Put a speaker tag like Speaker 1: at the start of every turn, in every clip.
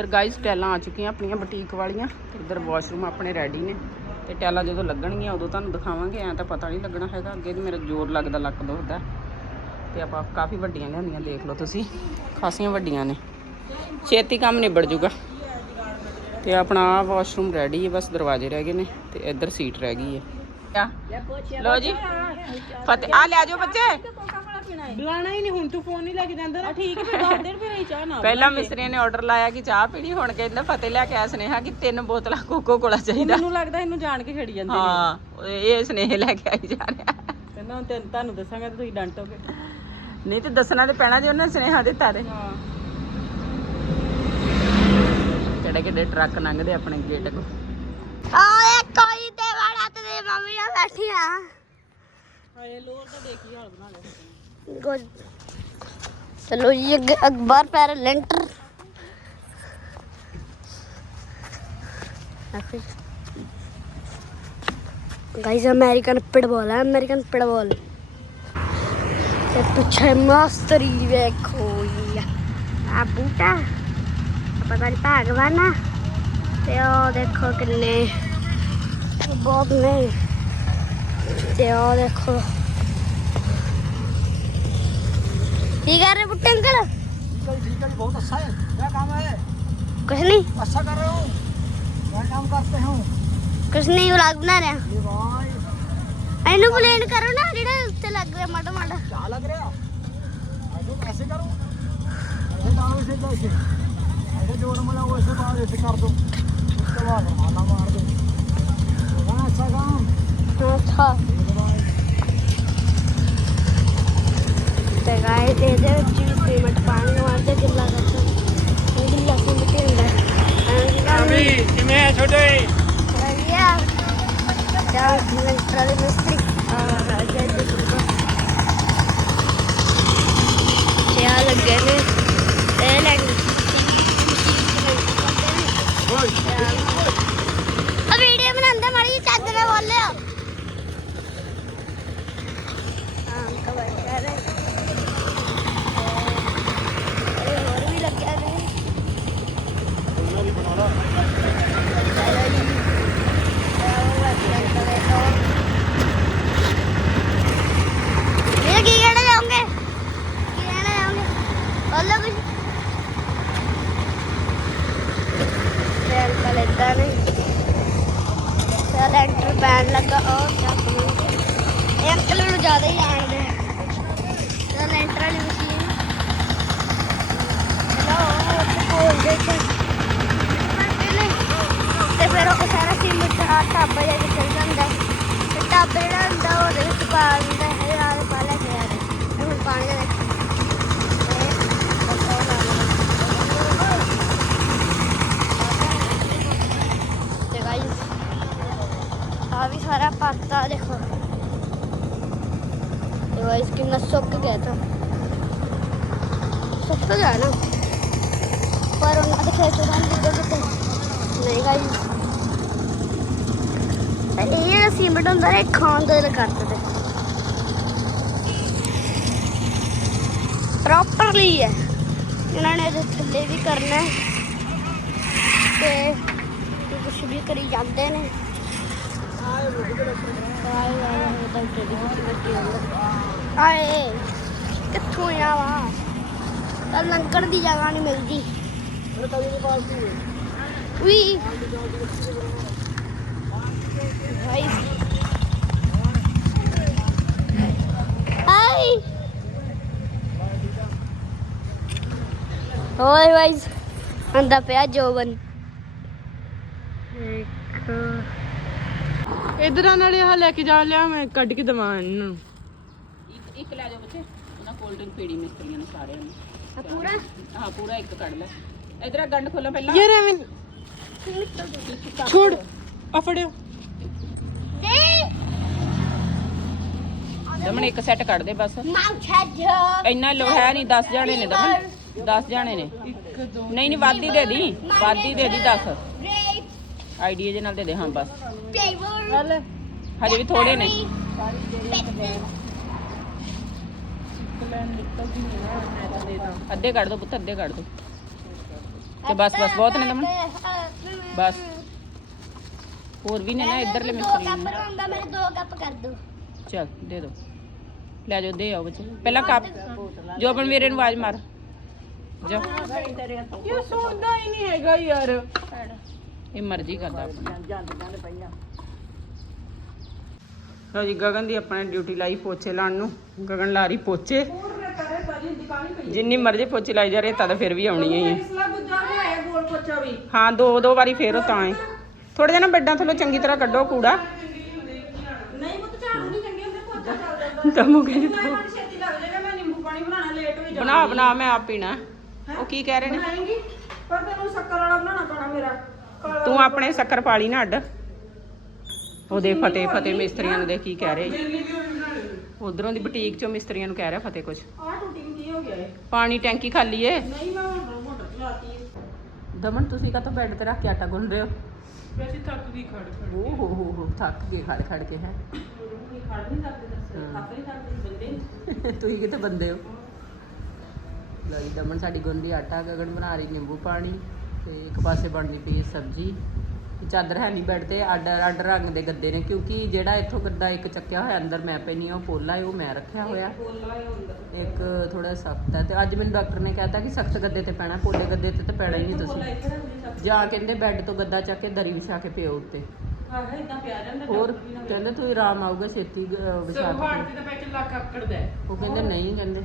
Speaker 1: ਇੱਧਰ ਗਾਈਸ ਟੈਲਾਂ ਆ ਚੁੱਕੀਆਂ ਆਪਣੀਆਂ ਬੁਟੀਕ ਵਾਲੀਆਂ, ਤੇ ਇੱਧਰ ਵਾਸ਼ਰੂਮ ਆਪਣੇ ਰੈਡੀ ਨੇ। ਤੇ ਟੈਲਾਂ ਜਦੋਂ ਲੱਗਣਗੀਆਂ, ਉਦੋਂ ਤੁਹਾਨੂੰ ਦਿਖਾਵਾਂਗੇ, ਐਂ ਤਾਂ ਪਤਾ ਨਹੀਂ ਲੱਗਣਾ ਹੈਗਾ ਅੱਗੇ ਦੀ ਮੇਰਾ ਜ਼ੋਰ ਲੱਗਦਾ ਲੱਕ ਦੁਖਦਾ। ਤੇ ਆਪਾਂ ਕਾਫੀ ਵੱਡੀਆਂ ਲਿਆਂਦੀਆਂ ਦੇਖ ਲਓ ਤੁਸੀਂ। ਖਾਸੀਆਂ ਵੱਡੀਆਂ ਨੇ। ਛੇਤੀ ਕੰਮ ਨਿਬੜ ਜੂਗਾ। ਤੇ ਆਪਣਾ ਆਹ ਵਾਸ਼ਰੂਮ ਰੈਡੀ ਹੈ, ਬਸ ਦਰਵਾਜ਼ੇ ਰਹਿ ਗਏ ਨੇ, ਤੇ ਇੱਧਰ ਸੀਟ ਰਹਿ ਗਈ ਹੈ। ਲੋ ਜੀ। ਫਤਿਹ, ਆ ਲੈ ਜਾਓ ਬੱਚੇ।
Speaker 2: ਬੁਲਾਣਾ ਹੀ? ਨਹੀਂ ਹੁਣ ਤੂੰ ਫੋਨ ਨਹੀਂ ਲੈ ਕੇ ਜਾਂਦਾ ਨਾ। ਠੀਕ ਹੈ ਫਿਰ ਦੱਸ ਦੇਣ ਫਿਰ ਅਸੀਂ ਚਾਹ ਨਾ
Speaker 1: ਪਹਿਲਾਂ ਮਿਸਤਰੀਆਂ ਨੇ ਆਰਡਰ ਲਾਇਆ ਕਿ ਚਾਹ ਪੀਣੀ ਹੁਣ ਕਹਿੰਦਾ ਫਤਿਹ ਲੈ ਕੇ ਆਇਆ ਸੁਨੇਹਾ ਕਿ ਤਿੰਨ ਬੋਤਲਾਂ ਕੋਕੋ ਕੋਲਾ ਚਾਹੀਦਾ।
Speaker 2: ਮੈਨੂੰ ਲੱਗਦਾ ਇਹਨੂੰ ਜਾਣ ਕੇ ਛੱਡੀ ਜਾਂਦੇ ਨੇ।
Speaker 1: ਹਾਂ ਇਹ ਸੁਨੇਹੇ ਲੈ ਕੇ ਆਈ ਜਾ ਰਿਹਾ।
Speaker 2: ਕਹਿੰਦਾ ਹੁਣ ਤੈਨੂੰ- ਤੁਹਾਨੂੰ ਦੱਸਾਂਗਾ ਤੇ ਤੁਸੀਂ ਡਾਂਟੋਗੇ
Speaker 1: ਨਹੀਂ ਤੇ ਦੱਸਣਾ ਤੇ ਪੈਣਾ ਜੇ ਉਹਨੇ ਸੁਨੇਹਾ ਦਿੱਤਾ ਤੇ।
Speaker 2: ਹਾਂ।
Speaker 1: ਕਿਹੜੇ ਕਿਹੜੇ ਟਰੱਕ ਲੰਘਦੇ ਆਪਣੇ ਗੇਟ ਕੋ
Speaker 3: ਆਏ ਕੋਈ ਤੇ ਵਾਲਾ ਤੇ ਮੰਮੀ ਨਾਲ ਬੈਠੀਆਂ
Speaker 2: ਹਾਏ ਲੋਰ ਦਾ ਦੇਖ ਲਈ ਹਾਲ ਬਣਾ ਲਿਆ।
Speaker 3: ਚਲੋ ਜੀ, ਅੱਗੇ ਅਖਬਾਰ ਪੈਰ ਲੈਂਟਰ। ਗਾइस ਅਮਰੀਕਨ ਪਿਟਬਾਲ ਹੈ ਅਮਰੀਕਨ ਪਿਟਬਾਲ ਤੇ ਪਿੱਛੇ ਮਾਸਟਰੀ ਵੇਖੋ ਆ ਬੂਟਾ। ਪਤਾ ਨਹੀਂ ਭਗਵਾਨਾ ਤੇ ਉਹ ਦੇਖੋ ਕਿੰਨੇ ਬਹੁਤ ਨੇ। ਤੇ ਉਹ ਦੇਖੋ। ਕੀ ਕਰ ਰਹੇ ਬੁੱਟੇ ਅੰਕਲ
Speaker 4: ठीक है जी बहुत अच्छा है क्या काम है
Speaker 3: ਕੁਛ ਨਹੀਂ
Speaker 4: अच्छा कर रहे हो क्या काम करते हो
Speaker 3: ਕੁਛ ਨਹੀਂ ਵਲੌਗ ਬਣਾ ਰਿਹਾ
Speaker 4: ये भाई
Speaker 3: ਇਹਨੂੰ ਪਲੇਨ ਕਰੋ ਨਾ ਜਿਹੜਾ ਉੱਤੇ ਲੱਗ ਰਿਹਾ ਮਾੜਾ ਮਾੜਾ
Speaker 4: क्या लग रहा ऐसे कैसे करो ऐसे डालो इसे कैसे ऐसे जोड़ मिला वैसे बाहर ऐसे कर दो उसके बाद माला मार दो हाँ अच्छा काम
Speaker 3: ਅੱਛਾ
Speaker 4: ठीक है
Speaker 3: ਹੁੰਦਾ ਗਾਇਸ ਇਹਦੇ ਵਿੱਚ ਵੀ ਸੀਮਟ ਪਾਣੀ ਮਾਰਦੇ ਗਿੱਲਾ ਕਰਦਾ ਇਹ ਗਿੱਲਾ ਸੀਮਟ ਹੁੰਦਾ ਅਮੀ
Speaker 4: ਕਿਵੇਂ ਆ ਛੋਟੇ?
Speaker 3: ਵਧੀਆ। ਚਾਹ ਜਿਵੇਂ ਟਰਾਲੇ ਮਿਸਤਰੀ। ਆ ਜਾਏ ਤੇ ਕਿਆ ਲੱਗੇ ਨੇ। ਇਹ ਲੱਗ ਓਏ। ਉਹ ਤੇ ਫਿਰ ਉਹ ਸਾਰਾ ਸੀਮਿੰਟ ਆ ਟੱਬ ਜਿਹਾ ਜਿਹਾ ਜਾਂਦਾ। ਹੈ। ਤੇ ਟੱਬ ਜਿਹੜਾ ਹੁੰਦਾ ਉਹਦੇ ਵਿੱਚ ਪਾ ਦਿੰਦਾ ਹੈ ਯਾਰ ਪਾ ਲੈ ਕੇ ਯਾਰ। ਹੁਣ ਪਾਣੀ ਦੇ ਤੇ ਗਾਈਸ ਆ ਵੀ ਸਾਰਾ ਪਾਤਾ, ਦੇਖੋ। ਤੇ ਗਾਈਸ ਕਿੰਨਾ ਸੁੱਕ ਗਿਆ ਤਾਂ। ਸੁੱਕ ਗਿਆ ਨਾ। ਪਰ ਉਹਨਾਂ ਦੇ ਨਹੀਂ ਇਹ ਜਿਹੜਾ ਸੀਮੈਂਟ ਹੁੰਦਾ ਹੈ। ਖਾਣ ਦੇ ਲਈ ਕਰਦੇ ਪ੍ਰੋਪਰਲੀ ਹੈ ਇਹਨਾਂ ਨੇ ਇਹਦੇ ਥੱਲੇ ਵੀ ਕਰਨਾ ਹੈ। ਤੇ ਕੁਝ ਵੀ ਕਰੀ ਜਾਂਦੇ ਨੇ। ਆਏ, ਕਿੱਥੋਂ ਆਵਾ ਤਾਂ ਲੰਕੜ ਦੀ ਜਗ੍ਹਾ ਨਹੀਂ ਮਿਲਦੀ। ਉਈ ਭਾਈ ਹਾਈ ਓਏ ਗਾਇਸ ਆਂਦਾ ਪਿਆ ਜੋਬਨ ਇੱਕ
Speaker 2: ਇਧਰ ਆ ਨਾਲੇ ਆਹ ਲੈ ਕੇ ਜਾ ਲਿਆ ਮੈਂ ਕੱਢ ਕੇ ਦਵਾਂ ਇਹਨਾਂ ਨੂੰ।
Speaker 1: ਇੱਕ ਇੱਕ ਲੈ ਜਾਓ ਬੱਚੇ। ਉਹਨਾਂ ਕੋਲਡ ਡਰਿੰਕ ਪੀੜੀ ਮਿਸਤਰੀਆਂ ਨੇ ਸਾਰਿਆਂ ਨੇ।
Speaker 3: ਆ ਪੂਰਾ?
Speaker 1: ਹਾਂ ਪੂਰਾ ਇੱਕ ਕੱਢ ਲੈ। ਇਧਰ ਆ ਗੰਢ ਖੋਲੋ ਪਹਿਲਾਂ।
Speaker 2: ਯਾਰ ਐਵੇਂ ਛੋੜ ਆ ਫੜਿਓ।
Speaker 3: ਦੇ।
Speaker 1: ਦਮਨ ਇੱਕ ਸੈੱਟ ਕੱਢ ਦੇ ਬਸ। ਇੰਨਾ ਲੋ ਹੈ ਨਹੀਂ 10 ਜਾਣੇ ਨੇ ਦਮਨ। 10 ਜਾਣੇ ਨੇ। ਨਹੀਂ ਨਹੀਂ ਵੱਧ ਹੀ ਦੇ ਦੀ। ਹੀ ਦੇ ਦੀ 10
Speaker 3: ਰੇਪ
Speaker 1: ਆਈਡੀਆ ਦੇ ਨਾਲ ਦੇ ਦੇ ਹਾਂ ਬਸ। ਹਜੇ ਵੀ ਥੋੜੇ ਨੇ। ਅੱਧੇ ਕੱਢ ਦੋ ਪੁੱਤ ਅੱਧੇ ਕੱਢ ਦੋ। ਤੇ ਬਸ ਬਸ ਬਹੁਤ ਨੇ ਦਮਨ। ਬਸ। ਹੋਰ ਵੀ ਨੇ ਨਾ ਇਧਰਲੇ
Speaker 3: ਦੋ
Speaker 1: ਮਿਸਤਰੀ
Speaker 3: ਕੱਪ
Speaker 1: ਨੇ।
Speaker 3: ਰੋਂਦਾ ਮੇਰੇ ਦੋ ਕੱਪ ਕਰ ਦੋ।
Speaker 1: ਚਲ ਦੇ ਦੋ। ਲੈ ਜਾਓ ਦੇ ਆਓ ਬੱਚੇ। ਪਹਿਲਾਂ ਕੱਪ ਜੋਬਨ ਵੀਰੇ ਨੂੰ ਆਵਾਜ਼ ਮਾਰ। ਜਾ।
Speaker 2: ਇਹ ਸੁਣਦਾ ਹੀ ਨਹੀਂ ਹੈਗਾ ਯਾਰ।
Speaker 1: ਇਹ ਮਰਜ਼ੀ ਕਰਦਾ ਆਪਣੀ। ਲਓ ਜੀ ਗਗਨ ਦੀ ਆਪਣੇ ਡਿਊਟੀ ਲਾਈ ਪੋਚੇ ਲਾਉਣ ਨੂੰ। ਗਗਨ ਲਾ ਰਹੀ ਪੋਚੇ। ਜਿੰਨੀ ਮਰਜ਼ੀ ਪੋਚੇ ਲਾਈ ਜਾ ਰਹੇ ਤਾਂ ਫਿਰ ਵੀ ਆਉਣੀ ਹੀ ਹੈ ਹਾਂ ਦੋ ਦੋ ਵਾਰੀ ਫੇਰ ਉਹ ਤਾਂ ਹੈ। ਥੋੜੇ ਜਿਹਾ ਨਾ ਬੈੱਡਾਂ ਥੱਲੋਂ ਚੰਗੀ ਤਰ੍ਹਾਂ ਕੱਢੋ ਕੂੜਾ। ਨਹੀਂ ਉਹ ਤਾਂ ਝਾੜੂ ਨਹੀਂ ਚੰਗੇ ਹੁੰਦੇ ਪੋਚਾ ਚੱਲਦਾ ਦਮੂ ਕਹਿੰਦੀ ਬਣਾ ਬਣਾ ਮੈਂ ਆਪ ਪੀਣਾ। ਉਹ ਕੀ ਕਹਿ ਰਹੇ ਨੇ?
Speaker 2: ਪਰ ਤੈਨੂੰ ਸ਼ੱਕਰ ਵਾਲਾ ਬਣਾਉਣਾ ਪੈਣਾ ਮੇਰਾ।
Speaker 1: ਤੂੰ ਆਪਣੇ ਸ਼ੱਕਰ ਪਾਲੀ ਨਾ ਅੱਡ। ਉਹਦੇ ਫਤਿਹ ਫਤਿਹ ਮਿਸਤਰੀਆਂ ਨੂੰ ਦੇਖ ਕੀ ਕਹਿ ਰਹੇ। ਉਧਰੋਂ ਦੀ ਬੁਟੀਕ ਚੋਂ ਮਿਸਤਰੀਆਂ ਨੂੰ ਕਹਿ ਰਿਹਾ ਫਤਿਹ
Speaker 2: ਆਹ ਨੂੰ ਕੀ
Speaker 1: ਪਾਣੀ ਟੈਂਕੀ ਖਾਲੀ ਏ?
Speaker 2: ਨਹੀਂ ਮੈਂ ਹੁਣ ਮੋਟਰ ਚਲਾਤੀ ਏ।
Speaker 1: ਦਮਨ ਤੁਸੀਂ ਕਾ ਬੈੱਡ ਤੇ ਰੱਖ ਕੇ ਆਟਾ ਗੁੰਨ ਰਹੇ ਹੋ?
Speaker 2: ਵੈਸੇ ਥੱਕ ਗਈ ਖੜ ਖੜ
Speaker 1: ਓ ਹੋ ਹੋ ਹੋ ਥੱਕ ਗਏ ਖੜ ਖੜ ਕੇ ਹੈ।
Speaker 2: ਕੋਈ ਖੜ ਨਹੀਂ ਸਕਦੇ ਦੱਸ ਥੱਕ ਨਹੀਂ ਸਕਦੇ ਬੰਦੇ।
Speaker 1: ਤੁਸੀਂ ਕਿਤੇ ਬੰਦੇ ਹੋ? ਲਓ ਜੀ ਦਮਨ ਸਾਡੀ ਗੁੰਦੀ ਆਟਾ ਗਗਨ ਬਣਾ ਰਹੀ ਨਿੰਬੂ ਪਾਣੀ ਤੇ ਇੱਕ ਪਾਸੇ ਬਣਦੀ ਪਈ ਸਬਜ਼ੀ। ਤੇ ਚਾਦਰ ਹੈ ਨਹੀਂ ਬੈੱਡ ਤੇ ਅੱਡ ਅੱਡ ਰੰਗ ਦੇ ਗੱਦੇ ਨੇ ਕਿਉਂਕਿ ਜਿਹੜਾ ਇੱਥੋਂ ਗੱਦਾ ਇੱਕ ਚੱਕਿਆ ਹੋਇਆ ਅੰਦਰ ਮੈਂ ਪੈਣੀ ਉਹ ਪੋਲਾ ਹੈ ਉਹ ਮੈਂ ਰੱਖਿਆ ਹੋਇਆ। ਇੱਕ ਥੋੜਾ ਸਖਤ ਹੈ ਤੇ ਅੱਜ ਮੈਨੂੰ ਡਾਕਟਰ ਨੇ ਕਹਿਤਾ ਕਿ ਸਖਤ ਗੱਦੇ ਤੇ ਪੈਣਾ ਪੋਲੇ ਗੱਦੇ ਤੇ ਤਾਂ ਪੈਣਾ ਹੀ ਨਹੀਂ ਤੁਸੀਂ। ਜਾਂ ਕਹਿੰਦੇ ਬੈੱਡ ਤੋਂ ਗੱਦਾ ਚੱਕ ਕੇ ਦਰੀ ਵਿਛਾ ਕੇ ਪਿਓ ਉੱਤੇ।
Speaker 2: ਆਹ ਇਦਾਂ ਪਿਆ ਜਾਂਦਾ
Speaker 1: ਹੋਰ ਕਹਿੰਦੇ ਤੁਸੀਂ ਆਰਾਮ ਆਊਗਾ ਛੇਤੀ ਵਿਛਾ ਕੇ
Speaker 2: ਹਾਰਟ ਤੇ ਤਾਂ ਪੈਚ ਲੱਕ ਆਕੜਦਾ ਹੈ।
Speaker 1: ਉਹ ਕਹਿੰਦੇ ਨਹੀਂ ਕਹਿੰਦੇ।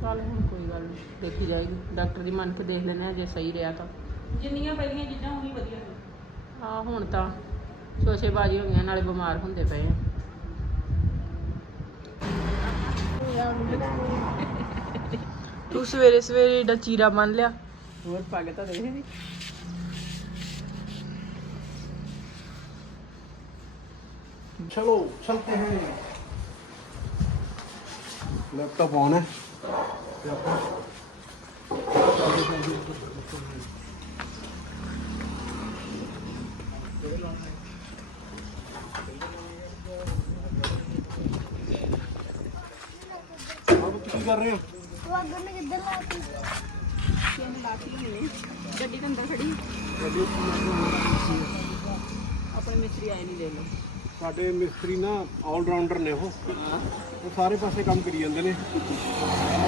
Speaker 1: ਚੱਲ ਹੁਣ ਕੋਈ ਗੱਲ ਨਹੀਂ ਦੇਖੀ ਜਾਏਗੀ। ਡਾਕਟਰ ਦੀ ਮੰਨ ਕੇ ਦੇਖ ਆ ਜੇ ਸਹੀ ਰਿਹਾ ਤਾਂ।
Speaker 2: ਜਿੰਨੀਆਂ ਪਹਿਲੀਆਂ ਚੀਜ਼ਾਂ ਉਹੀ ਵਧੀਆ। ਨੇ
Speaker 1: ਹਾਂ ਹੁਣ ਤਾਂ ਸ਼ੋਸ਼ੇਬਾਜ਼ੀ ਹੋ ਗਈਆਂ ਨਾਲੇ ਬਿਮਾਰ ਹੁੰਦੇ ਪਏ ਆ
Speaker 2: ਤੂੰ ਸਵੇਰੇ ਸਵੇਰੇ ਏਡਾ ਚੀਰਾ ਮੰਨ ਲਿਆ
Speaker 1: ਹੋਰ ਪੱਗ ਤਾਂ ਦੇਖ ਦੀ
Speaker 4: चलो चलते हैं लैपटॉप ऑन है ਕੀ ਕਰ ਰਹੇ ਹੋ
Speaker 3: ਤੂੰ ਅੱਗੇ ਨੇ ਕਿੱਧਰ ਲਾਤੀ
Speaker 1: ਗੱਡੀ ਦੇ ਅੰਦਰ ਖੜੀ ਆਪਣੇ ਮਿਸਤਰੀ ਆਏ ਨਹੀਂ ਦੇ ਲੋ
Speaker 4: ਸਾਡੇ ਮਿਸਤਰੀ ਨਾ ਆਲ ਰਾਊਂਡਰ ਨੇ ਉਹ। ਉਹ ਸਾਰੇ ਪਾਸੇ ਕੰਮ ਕਰੀ ਜਾਂਦੇ ਨੇ।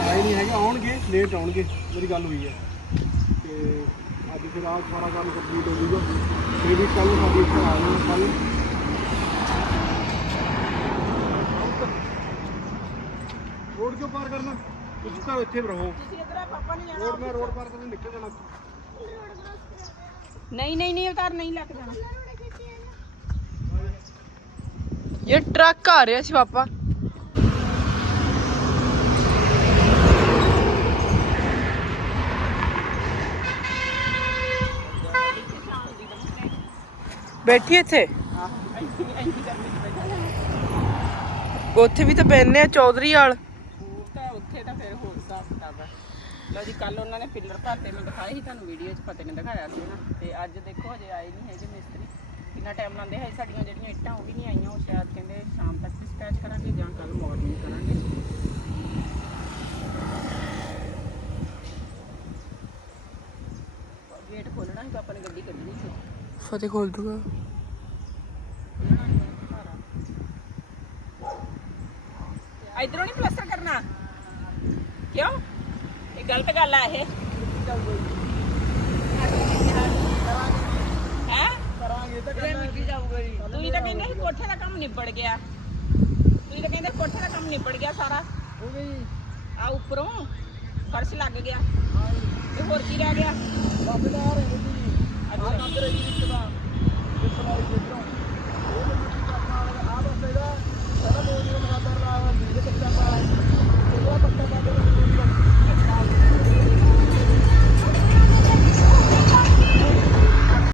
Speaker 4: ਆਏ ਨਹੀਂ ਹੈਗੇ, ਆਉਣਗੇ ਲੇਟ ਆਉਣਗੇ, ਮੇਰੀ ਗੱਲ ਹੋਈ ਹੈ। ਤੇ ਅੱਜ ਫਿਰ ਆਹ ਸਾਰਾ ਕੰਮ ਕੰਪਲੀਟ ਹੋ ਜਾਊਗਾ। ਫਿਰ ਵੀ ਕੱਲ ਸਾਡੀ ਇੱਥੇ ਆ ਜਾਣਾ ਕੱਲ ਰੋਡ ਕਿਉਂ ਪਾਰ ਕਰਨਾ? ਤੁਸੀਂ ਤਾਂ ਇੱਥੇ ਰਹੋ। ਰੋਡ ਮੈਂ ਰੋਡ ਪਾਰ ਕਰਨ ਨਿਕਲ ਜਾਣਾ
Speaker 1: ਨਹੀਂ ਨਹੀਂ ਨਹੀਂ ਉਤਾਰ ਨਹੀਂ ਲੱਗ ਜਾਣਾ।
Speaker 2: ਇਹ ਟਰੱਕ ਆ ਰਿਹਾ ਸੀ ਪਾਪਾ। ਬੈਠੀ ਇੱਥੇ? ਉੱਥੇ ਵੀ ਤਾਂ ਬੈਠਨੇ ਆ, ਚੌਧਰੀ ਵਾਲ।
Speaker 1: ਤਾਂ ਉੱਥੇ ਤਾਂ ਫਿਰ ਹੋਰ ਹਿਸਾਬ ਕਿਤਾਬ ਹੈ ਲਓ ਜੀ ਕੱਲ ਉਹਨਾਂ ਨੇ ਪਿੱਲਰ ਭਰਤੇ, ਮੈਂ ਦਿਖਾਏ ਸੀ ਤੁਹਾਨੂੰ ਵੀਡੀਓ 'ਚ, ਪਤੇ ਨੇ ਦਿਖਾਇਆ ਸੀ ਨਾ। ਤੇ ਅੱਜ ਦੇਖੋ, ਹਜੇ ਆਏ ਨਹੀਂ ਹੈਗੇ ਮਿਸਤਰੀ। ਕਿੰਨਾ ਟਾਈਮ ਲਾਉਂਦੇ ਹੈ, ਸਾਡੀਆਂ ਜਿਹੜੀਆਂ ਇੱਟਾਂ, ਉਹ ਵੀ ਨਹੀਂ ਆਈਆਂ, ਉਹ ਸ਼ਾਇਦ ਕਹਿੰਦੇ ਸ਼ਾਮ ਤੱਕ ਡਿਸਪੈਚ ਕਰਾਂਗੇ ਜਾਂ ਕੱਲ ਮਾਰਨਿੰਗ ਕਰਾਂਗੇ ਗੇਟ ਖੋਲਣਾ ਹੀ ਪਾਪਾ ਨੇ ਗੱਡੀ ਕੱਢਣੀ ਸੀ
Speaker 2: ਫਤਿਹ ਖੋਲ ਦੂਗਾ।
Speaker 1: ਇਧਰੋਂ ਨਹੀਂ ਪਲਸਟਰ ਕਰਨਾ? ਕਿਉਂ? ਇਹ ਗਲਤ ਗੱਲ ਆ ਇਹ। ਹੈ?
Speaker 2: ਕਰਾਂਗੇ ਤਾਂ ਕਰਨਾ ਮਿੱਟੀ ਜਾਊਗਾ ਜੀ
Speaker 1: ਤੁਸੀਂ ਤਾਂ ਕਹਿੰਦੇ ਸੀ ਕੋਠੇ ਦਾ ਕੰਮ ਨਿਬੜ ਗਿਆ। ਤੁਸੀਂ ਤਾਂ ਕਹਿੰਦੇ ਕੋਠੇ ਦਾ ਕੰਮ ਨਿਬੜ ਗਿਆ ਸਾਰਾ।
Speaker 2: ਹੋ ਗਈ
Speaker 1: ਆ ਉੱਪਰੋਂ ਫਰਸ਼ ਲੱਗ ਗਿਆ। ਤੇ ਹੋਰ ਕੀ ਰਹਿ ਗਿਆ?
Speaker 2: ਬਾਬੇਦਾਰ ਹੈ ਜੀ ਆ ਕੰਮ ਕਰੇ ਜੀ ਇੱਕ ਦਾ ਇਸ ਵਾਲੀ